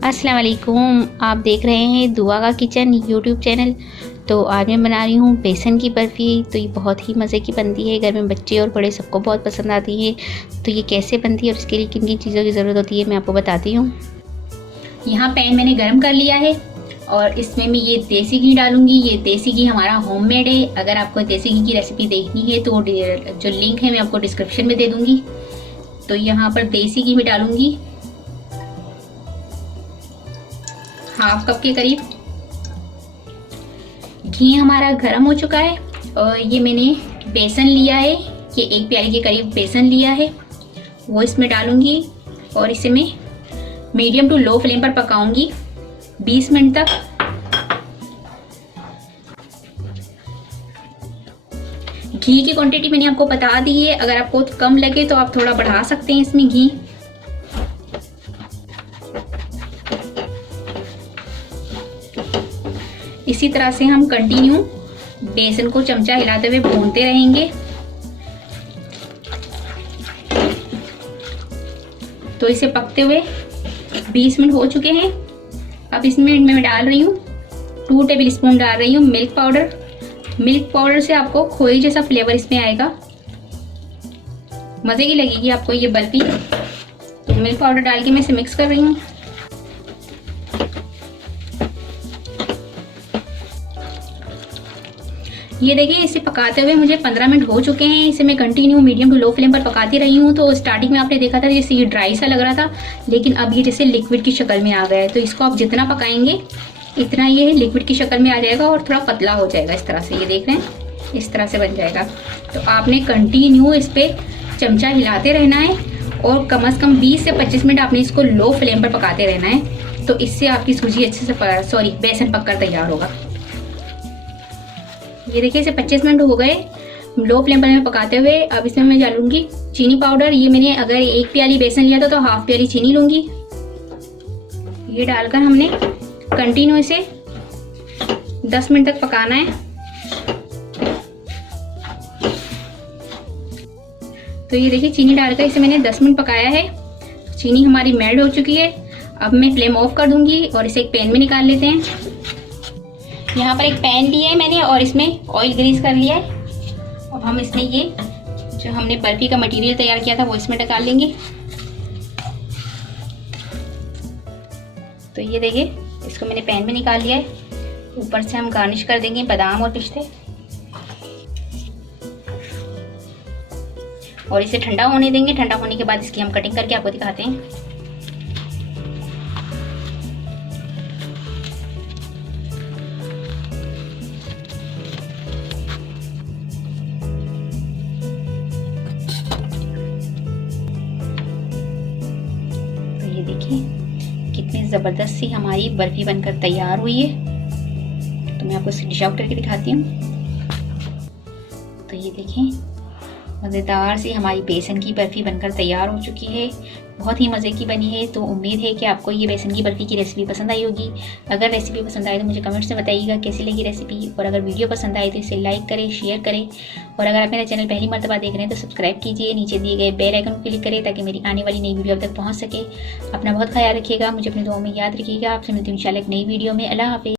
अस्सलाम वालेकुम। आप देख रहे हैं दुआ का किचन यूट्यूब चैनल। तो आज मैं बना रही हूँ बेसन की बर्फ़ी। तो ये बहुत ही मज़े की बनती है, घर में बच्चे और बड़े सबको बहुत पसंद आती है। तो ये कैसे बनती है और इसके लिए किन किन चीज़ों की ज़रूरत होती है मैं आपको बताती हूँ। यहाँ पैन मैंने गर्म कर लिया है और इसमें मैं ये देसी घी डालूंगी। ये देसी घी हमारा होममेड है। अगर आपको देसी घी की रेसिपी देखनी है तो जो लिंक है मैं आपको डिस्क्रिप्शन में दे दूँगी। तो यहाँ पर देसी घी में डालूंगी हाफ कप के करीब। घी हमारा गर्म हो चुका है और ये मैंने बेसन लिया है, ये 1 प्याली के करीब बेसन लिया है, वो इसमें डालूंगी और इसे मैं मीडियम टू लो फ्लेम पर पकाऊंगी 20 मिनट तक। घी की क्वांटिटी मैंने आपको बता दी है, अगर आपको कम लगे तो आप थोड़ा बढ़ा सकते हैं इसमें घी। इसी तरह से हम कंटिन्यू बेसन को चमचा हिलाते हुए भूनते रहेंगे। तो इसे पकते हुए 20 मिनट हो चुके हैं। अब इसमें मैं डाल रही हूँ 2 टेबल स्पून डाल रही हूँ मिल्क पाउडर। मिल्क पाउडर से आपको खोए जैसा फ्लेवर इसमें आएगा, मज़े की लगेगी आपको ये बर्फी। तो मिल्क पाउडर डाल के मैं इसे मिक्स कर रही हूँ। ये देखिए इसे पकाते हुए मुझे 15 मिनट हो चुके हैं। इसे मैं continue medium to low flame पर पकाती रही हूँ। तो स्टार्टिंग में आपने देखा था जैसे ये ड्राई सा लग रहा था, लेकिन अब ये जैसे लिक्विड की शक्ल में आ गया है। तो इसको आप जितना पकाएंगे इतना ये लिक्विड की शक्ल में आ जाएगा और थोड़ा पतला हो जाएगा। इस तरह से ये देख रहे हैं, इस तरह से बन जाएगा। तो आपने कंटिन्यू इस पर चमचा हिलाते रहना है और कम से कम 20 से 25 मिनट आपने इसको लो फ्लेम पर पकाते रहना है। तो इससे आपकी सूजी अच्छे से बेसन पककर तैयार होगा। ये देखिए इसे 25 मिनट हो गए लो फ्लेम पर मैं पकाते हुए। अब इसमें मैं डालूंगी चीनी पाउडर। ये मैंने अगर 1 प्याली बेसन लिया था तो हाफ प्याली चीनी लूंगी। ये डालकर हमने कंटिन्यू इसे 10 मिनट तक पकाना है। तो ये देखिए चीनी डालकर इसे मैंने 10 मिनट पकाया है। चीनी हमारी मेल्ट हो चुकी है। अब मैं फ्लेम ऑफ कर दूंगी और इसे एक पैन में निकाल लेते हैं। यहाँ पर एक पैन लिया है मैंने और इसमें ऑयल ग्रीस कर लिया है। अब हम इसमें ये जो हमने बर्फी का मटेरियल तैयार किया था वो इसमें डाल लेंगे। तो ये देखिए इसको मैंने पैन में निकाल लिया है। ऊपर से हम गार्निश कर देंगे बादाम और पिस्ते और इसे ठंडा होने देंगे। ठंडा होने के बाद इसकी हम कटिंग करके आपको दिखाते हैं। ये देखिए कितनी ज़बरदस्त सी हमारी बर्फी बनकर तैयार हुई है। तो मैं आपको डिश आउट करके दिखाती हूँ। तो ये देखिए मज़ेदार सी हमारी बेसन की बर्फ़ी बनकर तैयार हो चुकी है। बहुत ही मज़े की बनी है। तो उम्मीद है कि आपको ये बेसन की बर्फ़ी की रेसिपी पसंद आई होगी। अगर रेसिपी पसंद आए तो मुझे कमेंट्स में बताइएगा कैसी लगी रेसिपी। और अगर वीडियो पसंद आए तो इसे लाइक करें, शेयर करें। और अगर आप मेरा चैनल पहली मर्तबा देख रहे हैं तो सब्सक्राइब कीजिए। नीचे दिए गए बेल आइकन को क्लिक करें ताकि मेरी आने वाली नई वीडियो अब तक पहुँच सके। अपना बहुत ख्याल रखिएगा, मुझे अपनी दुआओं में याद रखिएगा। आपसे मिलती हूँ इंशाल्लाह एक नई वीडियो में। अल्लाह हाफ़िज़।